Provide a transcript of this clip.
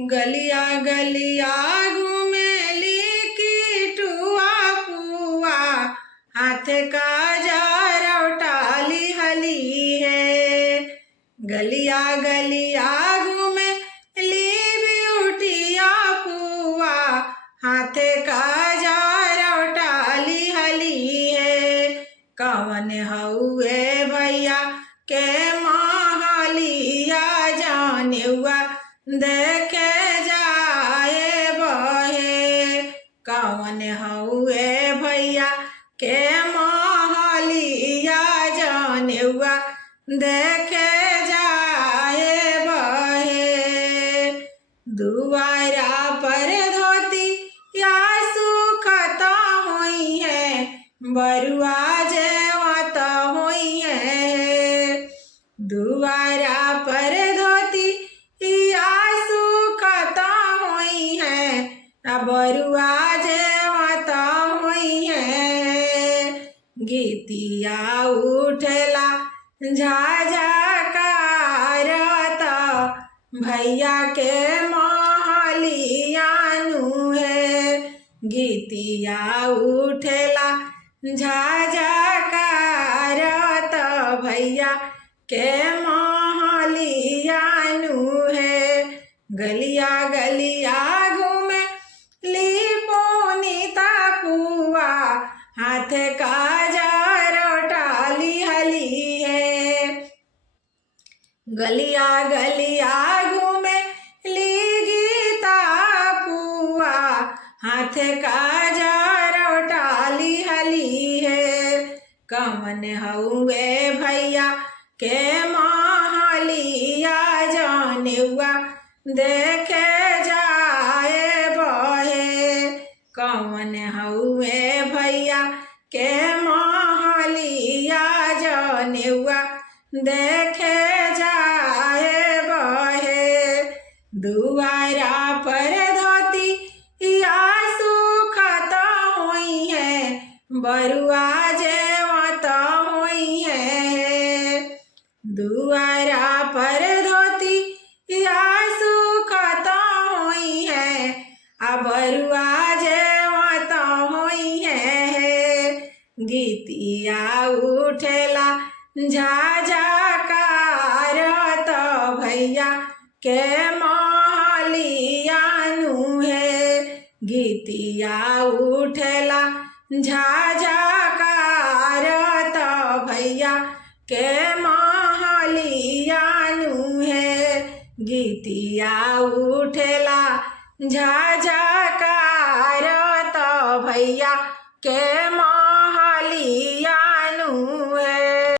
गलिया गलिया घूमेली किटुआ पुआ, हाथ का जार उठाली हली है। गलिया गलिया घूमेली ब्यूटिया पुआ, हाथ का जार उठाली हली है। कवन हउए भैया के महलिया, जानेउआ देखे जाए बहे। कवन हउए भैया के महलिया, जानेउआ देखे जाए बहे। दुआरा पर धोती या सुखत हुई है, बरुआ जेवत हुई है। दुआरा पर धोती या सुखत हुई है, बरुआ जेवत हुई है। गीतिया उठला झाझा कारत, भैया के महलिया नु है। गीतिया उठला झाझा कारत, भैया के महलिया नु है। गलिया गलिया घूमे ली पुनीता पुआ, हाथ का जार उठाली हली है। गलिया गलिया घूमे ली गीता पुआ, हाथ का जार उठाली हली है। कवन हउए भैया के महलिया, जानेउआ देखे जाए बहे। कवन हउए भैया के महलिया, जानेउआ देखे जाए बहे। दुआरा पर धोती या सुखत हुई है, बरुआ जेवत हुई है। दुआरा पर धोती या सुखत हुई है, बरुआ जेवत हुई है। गीतिया उठला झाझा कारत, भैया के महलिया नु है। गीतिया उठला झाझा कारत, भैया के महलिया नु है। गीतिया उठला झाझा कारत, भैया के महलिया